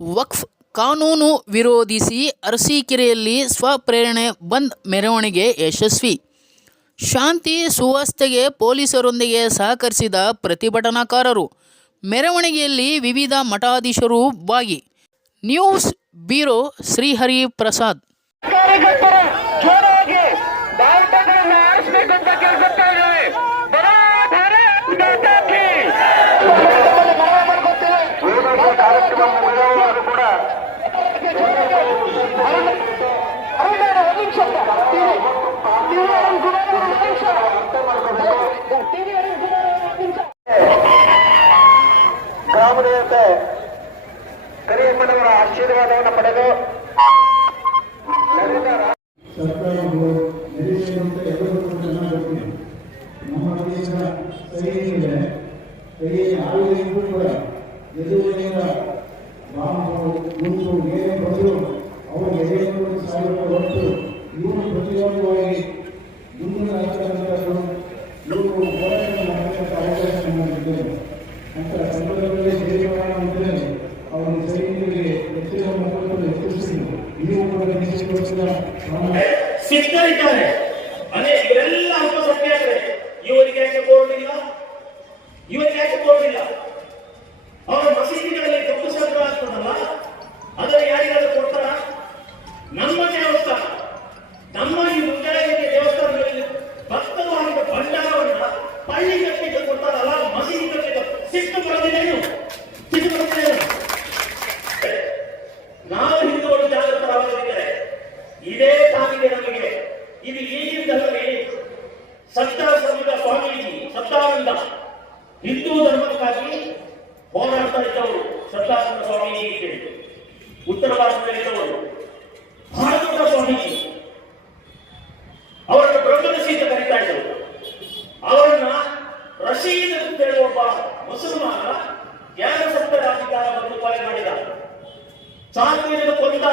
ವಕ್ಫ್ ಕಾನೂನು ವಿರೋಧಿಸಿ ಅರಸೀಕೆರೆಯಲ್ಲಿ ಸ್ವಪ್ರೇರಣೆ ಬಂದ್ ಮೆರವಣಿಗೆ ಯಶಸ್ವಿ. ಶಾಂತಿ ಸುವಸ್ಥೆಗೆ ಪೊಲೀಸರೊಂದಿಗೆ ಸಹಕರಿಸಿದ ಪ್ರತಿಭಟನಾಕಾರರು. ಮೆರವಣಿಗೆಯಲ್ಲಿ ವಿವಿಧ ಮಠಾಧೀಶರು ಭಾಗಿ. ನ್ಯೂಸ್ ಬ್ಯೂರೋ ಶ್ರೀಹರಿ ಪ್ರಸಾದ್ ಕೇಳ್ಕೊತಾ ಇದ್ದೇವೆ ಬರೋ ಭಾರತ್ ಮಾತಾ ಕೀ. ವೇದಿಕೆ ಕಾರ್ಯಕ್ರಮ ಮುಗಿಯುವವರೆಗೂ ಕೂಡ ಅರುಣ್ ಒಂದು ನಿಮಿಷ ಟಿವಿ ಅರುಣ್ ಕುಮಾರ್ ಅವರು ಒಂದು ನಿಮಿಷ ಟಿವಿ ಅರುಣ್ ಕುಮಾರ್ ಅವರು ಒಂದು ನಿಮಿಷ ಗ್ರಾಮ ದೇವತೆ ಕರಿಯಮ್ಮನವರ ಆಶೀರ್ವಾದವನ್ನು ಪಡೆದು ನಡೆದ ಸರ್ಕಾರಗಳು ನಿರೀಕ್ಷೆಯಂತೆ ಎಲ್ಲರೂ ಕೂಡ ಚೆನ್ನಾಗಿ ಬರ್ತೀನಿ ನಮ್ಮ ದೇಶ ಸೈನಿಕರೇ ಕೈ ಆಯುಧಕ್ಕೂ ಕೂಡ ಎದುರಿನಿಂದ ಬಾಂಬು ಗುಂಡು ಏನೇ ಬಂದರೂ ಅವರು ಎದೆಯನ್ನು ಸಾವಿರ ಹೊರತು ಇವರು ಪ್ರತಿಯೊಂದವಾಗಿ ಮುಂದಿನ ಆಗ್ತಕ್ಕಂಥದ್ದು ಇವರು ಹೋರಾಟ ಮಾಡತಕ್ಕಂಥ ಅವಕಾಶ ಮಾಡಿದ್ದೇವೆ ಅಂತ ಸಂದರ್ಭದಲ್ಲಿ ಸೇರಿಕೊಳ್ಳೋಣ ಅಂದರೆ ಅವರು ಸೈನಿಕರಿಗೆ ನಮ್ಮ ಸಿದ್ಧರಿದ್ದಾರೆ. ಅದೇ ಇವರೆಲ್ಲ ಅಲ್ಪಸಂಖ್ಯಾತರೆ ಇವರಿಗೆ ಯಾಕೆ ಬೋರ್ಡ್ ಇಲ್ಲ ಇವರಿಗೆ ಯಾಕೆ ಬೋರ್ಡ್ ಇಲ್ಲ ಹೋರಾಡ್ತಾ ಇದ್ದವರು ಸ್ವಾಮಿ ಸ್ವಾಮೀಜಿ ಅಂತೇಳಿ ಉತ್ತರ ಭಾರತದಲ್ಲಿದ್ದವರು ಭಾರತದ ಸ್ವಾಮೀಜಿ. ಅವರನ್ನು ಬ್ರಹ್ಮದಶಿ ಅಂತ ಕರೀತಾ ಇದ್ದರು. ಅವರನ್ನ ರಶೀದ್ ಅಂತ ಹೇಳುವ ಒಬ್ಬ ಮುಸಲ್ಮಾನ ಜ್ಞಾನಸಕ್ತ ರಾಜಕಾರಣವನ್ನು ಉಪಾಯ ಮಾಡಿದ. ಸಾವಿರದ ಕೊಂದ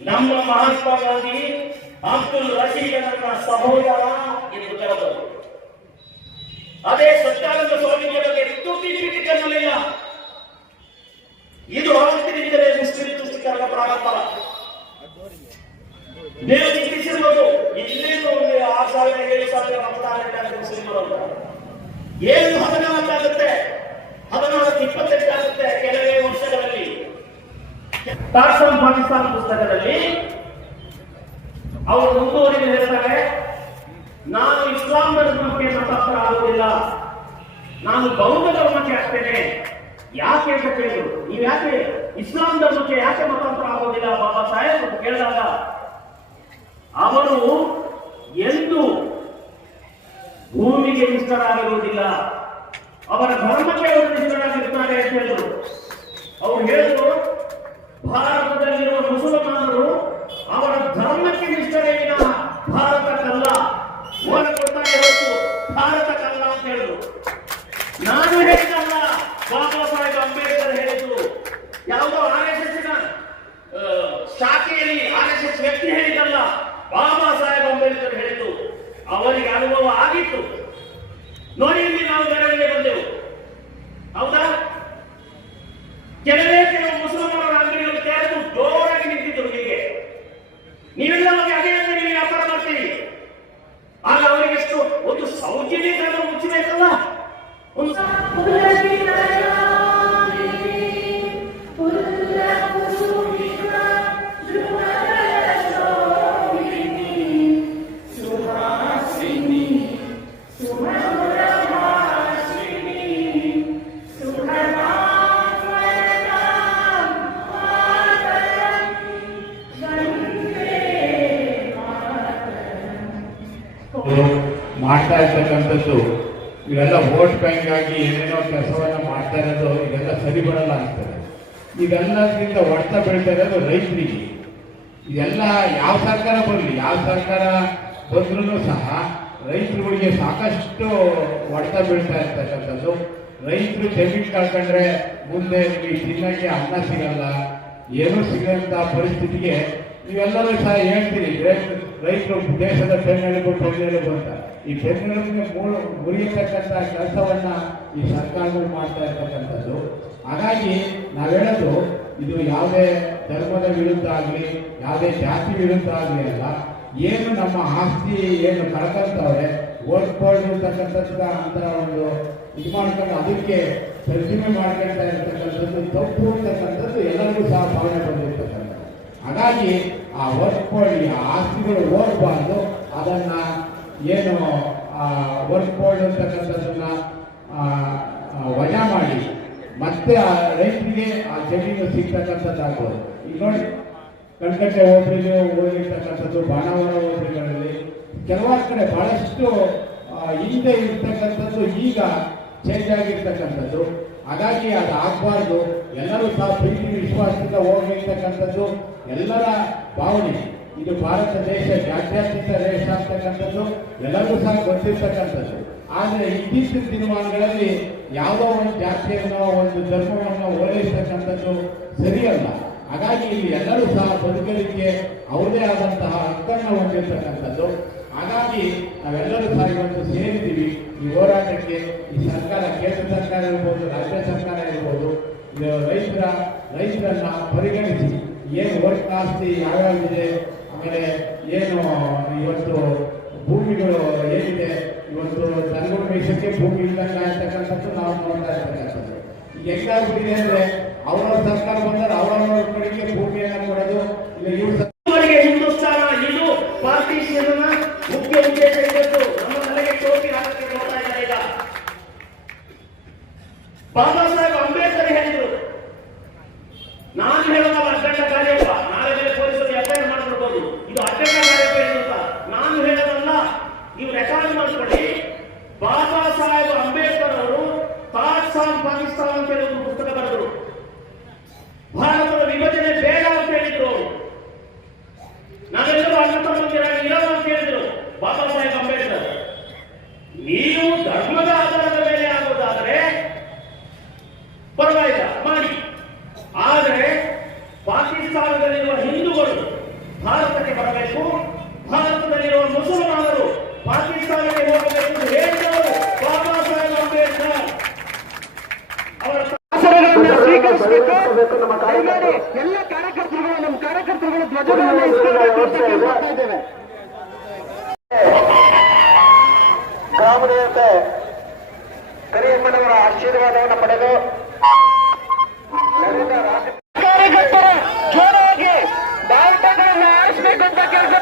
ನಮ್ಮ ಮಹಾತ್ಮ ಗಾಂಧಿ ಅಬ್ದುಲ್ ರಶೀದನನ್ನ ಸಹೋದರ ಎಂದು ಕರೆದರು. ಅದೇ ಸ್ವಾಮಿಯ ಬಗ್ಗೆ ತುಟಿ ಪೀಠಿಕನ್ನಲಿಲ್ಲ ಇದು ಆಸ್ತಿನಿಂದಲೇ ಮುಸ್ಲಿಂ ತುಷ್ಟೀಕರಣ ಪ್ರಾರಂಭ. ನೀವು ಚಿಂತಿಸಿರ್ಬೋದು, ಇಲ್ಲೇನು ಒಂದು ಆರು ಸಾವಿರ ಏಳು ಸಾವಿರ ಮತದಾನ ಮುಸ್ಲಿಮರು ಏನು ಹದಿನಾಲ್ಕಾಗುತ್ತೆ, ಹದಿನಾಲ್ಕು ಇಪ್ಪತ್ತೆಂಟಾಗುತ್ತೆ ಕೆಲವೇ ವರ್ಷಗಳಲ್ಲಿ. ಪಾಕಿಸ್ತಾನ ಪುಸ್ತಕದಲ್ಲಿ, ಅವರು ಮುಂದುವರಿದು ಹೇಳ್ತಾರೆ ನಾನು ಇಸ್ಲಾಂ ಧರ್ಮಕ್ಕೆ ಮತಾಂತರ ಆಗೋದಿಲ್ಲ ನಾನು ಬೌದ್ಧ ಧರ್ಮಕ್ಕೆ ಆಗ್ತೇನೆ ಯಾಕೆ ಅಂತ ಕೇಳಿದ್ರು. ನೀವು ಯಾಕೆ ಇಸ್ಲಾಂ ಧರ್ಮಕ್ಕೆ ಯಾಕೆ ಮತಾಂತರ ಆಗೋದಿಲ್ಲ ಬಾಬಾ ಸಾಹೇಬ್ ಕೇಳಿದಾಗ, ಅವರು ಎಂದು ಭೂಮಿಗೆ ನಿಷ್ಠರಾಗಿರುವುದಿಲ್ಲ. ಅವರ ಧರ್ಮಕ್ಕೆ ಅವರು ನಿಷ್ಠರಾಗಿರ್ತಾರೆ ಅಂತ ಹೇಳಿದ್ರು. ಅವ್ರು ಹೇಳಿದ್ರು ಭಾರತದಲ್ಲಿರುವ ಮುಸಲ್ಮಾನರು ಅವರ ಧರ್ಮಕ್ಕೆ ನಿಷ್ಠರೇ ವಿನಃ ಭಾರತಕ್ಕಲ್ಲ ಓದ ಕೊಡ್ತಾರೆ ಹೊರತು ಭಾರತಕ್ಕಲ್ಲ ಅಂತ ಹೇಳಿದ್ರು ನಾನು ಹೇಳಿದಲ್ಲ ಬಾಬಾ ಸಾಹೇಬ್ ಅಂಬೇಡ್ಕರ್ ಹೇಳಿದ್ದು ಯಾವುದೋ ಆರ್ ಎಸ್ ಎಸ್ ಶಾಖೆಯಲ್ಲಿ ಆರ್ ಎಸ್ ಎಸ್ ವ್ಯಕ್ತಿ ಹೇಳಿದಲ್ಲ ಬಾಬಾ ಸಾಹೇಬ್ ಅಂಬೇಡ್ಕರ್ ಹೇಳಿದ್ದು ಅವರಿಗೆ ಅನುಭವ ಆಗಿತ್ತು ನೋಡಿ ಇಲ್ಲಿ ನಾವು ಮೆರವಣಿಗೆ ಬಂದೆವು ಹೌದಾ ಕೆಲವೇ ಕೆಲವು ಮುಸಲ್ಮಾನರ ಅಂಗಡಿಗಳು ತೆರೆದು ಜೋರಾಗಿ ನಿಂತಿದ್ರು ಹೀಗೆ ನೀವೆಲ್ಲ ಹೋಗಿ ಅದೇ ಅಂಗಡಿಯಲ್ಲಿ ವ್ಯಾಪಾರ ಮಾಡ್ತೀರಿ. ಆಗ ಅವರಿಗೆಷ್ಟು ಒಂದು ಸೌಜನ್ಯಕ್ಕಾದ್ರೂ ಮುಚ್ಚಬೇಕಲ್ಲ? ಒಂದು ಮಾಡ್ತಾ ಇರ್ತಕ್ಕಂಥದ್ದು ಇವೆಲ್ಲ ವೋಟ್ ಬ್ಯಾಂಕ್ ಆಗಿ ಏನೇನೋ ಕೆಲಸವನ್ನು ಮಾಡ್ತಾ ಇರೋದು, ಇದೆಲ್ಲ ಸರಿ ಬರಲ್ಲ ಅಂತ ಇದೆಲ್ಲದ್ರಿಂದ ಹೊಡೆತ ಬೀಳ್ತಾ ಇರೋದು ರೈತರಿಗೆ. ಇದೆಲ್ಲ ಯಾವ ಸರ್ಕಾರ ಬರಲಿ, ಯಾವ ಸರ್ಕಾರ ಬಂದ್ರೂ ಸಹ ರೈತರುಗಳಿಗೆ ಸಾಕಷ್ಟು ಹೊಡೆತ ಬೀಳ್ತಾ ಇರ್ತಕ್ಕಂಥದ್ದು. ರೈತರು ಜಮೀನು ಕಳ್ಕೊಂಡ್ರೆ ಮುಂದೆ ನಿಮಗೆ ತಿನ್ನಕ್ಕೆ ಅನ್ನ ಸಿಗಲ್ಲ, ಏನೂ ಸಿಗಂತ ಪರಿಸ್ಥಿತಿಗೆ ನೀವೆಲ್ಲರೂ ಸಹ ಹೇಳ್ತೀರಿ ರೈತ- ರೈತರು ದೇಶದ ಬೆನ್ನೆಲುಬು ಬೆನ್ನೆಲುಬು ಅಂತ. ಈ ಬೆನ್ನೆಲುಬಿಗೆ ಮೂಲ ಮುರಿಯತಕ್ಕಂಥ ಕೆಲಸವನ್ನ ಈ ಸರ್ಕಾರಗಳು ಮಾಡ್ತಾ ಇರ್ತಕ್ಕಂಥದ್ದು. ಹಾಗಾಗಿ ನಾವು ಹೇಳೋದು, ಇದು ಯಾವುದೇ ಧರ್ಮದ ವಿರುದ್ಧ ಆಗಲಿ, ಯಾವುದೇ ಜಾತಿ ವಿರುದ್ಧ ಆಗಲಿ ಅಲ್ಲ, ಏನು ನಮ್ಮ ಆಸ್ತಿ, ಏನು ಕಳ್ಕೊಂತವ್ರೆ ಓದ್ಕೊಂಡು ಇರ್ತಕ್ಕಂಥದ್ದ ಅಂತ ಒಂದು ಇದು ಮಾಡ್ಕೊಂಡು ಅದಕ್ಕೆ ತರ್ಜುಮೆ ಮಾಡ್ಕೊಳ್ತಾ ಇರ್ತಕ್ಕಂಥದ್ದು, ತಪ್ಪು ಅಂತಕ್ಕಂಥದ್ದು ಎಲ್ಲರಿಗೂ ಸಹ ಭಾವನೆ ಬಂದಿರ್ತಕ್ಕಂಥದ್ದು. ಹಾಗಾಗಿ ಆ ವರ್ಕ್ ಆ ಆಸ್ತಿಗಳು ಹೋಗಬಾರ್ದು ಅದನ್ನ ಏನು ವರ್ಕ್ ಅಂತಕ್ಕಂಥದ್ದನ್ನ ಆ, ಆ, ವಜಾ ಮಾಡಿ. ಮತ್ತೆ ಆ ರೈತರಿಗೆ ಆ ಜಮೀನು ಸಿಗ್ತಕ್ಕಂಥದ್ದಾಗ್ಬೋದು. ಈಗ ನೋಡಿ ಕಲ್ಕಟ್ಟೆ ಹೋಬಳಿಗೆ ಹೋಗಿರ್ತಕ್ಕಂಥದ್ದು ಬಾಣಾವರ ಹೋಬಳಿಗಳಲ್ಲಿ ಕೆಲವಾರು ಕಡೆ ಬಹಳಷ್ಟು ಹಿಂದೆ ಇರ್ತಕ್ಕಂಥದ್ದು ಈಗ ಚೇಂಜ್ ಆಗಿರ್ತಕ್ಕಂಥದ್ದು. ಹಾಗಾಗಿ ಅದು ಆಗಬಾರ್ದು. ಎಲ್ಲರೂ ಸಹ ಪ್ರೀತಿ ವಿಶ್ವಾಸದಿಂದ ಹೋಗಿರ್ತಕ್ಕಂಥದ್ದು ಎಲ್ಲರ ಭಾವನೆ. ಇದು ಭಾರತ ದೇಶ, ಜಾತ್ಯಾತೀತ ದೇಶ ಅಂತಕ್ಕಂಥದ್ದು ಎಲ್ಲರಿಗೂ ಸಹ ಗೊತ್ತಿರ್ತಕ್ಕಂಥದ್ದು. ಆದರೆ ಇತ್ತೀಚಿನ ದಿನಮಾನಗಳಲ್ಲಿ ಯಾವುದೋ ಒಂದು ಜಾತಿಯನ್ನು ಒಂದು ಧರ್ಮವನ್ನು ಓಲೈಸ್ತಕ್ಕಂಥದ್ದು ಸರಿಯಲ್ಲ. ಹಾಗಾಗಿ ಇಲ್ಲಿ ಎಲ್ಲರೂ ಸಹ ಬದುಕಲಿಕ್ಕೆ ಅವರದೇ ಆದಂತಹ ಹಕ್ಕನ್ನು ಹೊಂದಿರತಕ್ಕಂಥದ್ದು. ಹಾಗಾಗಿ ನಾವೆಲ್ಲರೂ ಸಹ ಇವತ್ತು ಸೇರಿದ್ದೀವಿ. ಈ ಹೋರಾಟಕ್ಕೆ ಈ ಸರ್ಕಾರ, ಕೇಂದ್ರ ಸರ್ಕಾರ ಇರ್ಬೋದು, ರಾಜ್ಯ ಸರ್ಕಾರ ಇರ್ಬೋದು. ರೈತರ, ರೈತರನ್ನ ಪರಿಗಣಿಸಿ. ಏನು ವರ್ಷ ಆಸ್ತಿ ಯಾವ್ಯಾವಿದೆ ಆಮೇಲೆ ಏನು ಇವತ್ತು ಭೂಮಿಗಳು ಏನಿದೆ? ಇವತ್ತು ಮೇಷಕ್ಕೆ ಭೂಮಿ ಇಲ್ಲ ಅಂತಕ್ಕಂಥದ್ದು ನಾವು ನೋಡ್ತಾ ಇರ್ತಕ್ಕಂಥದ್ದು ಈಗ ಹೆಂಗಾಗ್ಬಿಟ್ಟಿದೆ ಅಂದ್ರೆ, ಅವರ ಸರ್ಕಾರ ಬಂದರೆ ಅವರ ಕಡೆಗೆ ಭೂಮಿಯನ್ನು ಕೊಡೋದು, ಇಲ್ಲ ಇವ್ರ ಇದ್ದೇವೆ ಗ್ರಾಮದೇವತೆ ಕರಿಯಮ್ಮನವರ ಆಶೀರ್ವಾದವನ್ನು ಪಡೆದು ಕಾರ್ಯಕರ್ತರ ಜೋರಾಗಿ ಬಾವುಟಗಳನ್ನು ಆರಿಸಬೇಕು ಅಂತ ಕೆಲಸ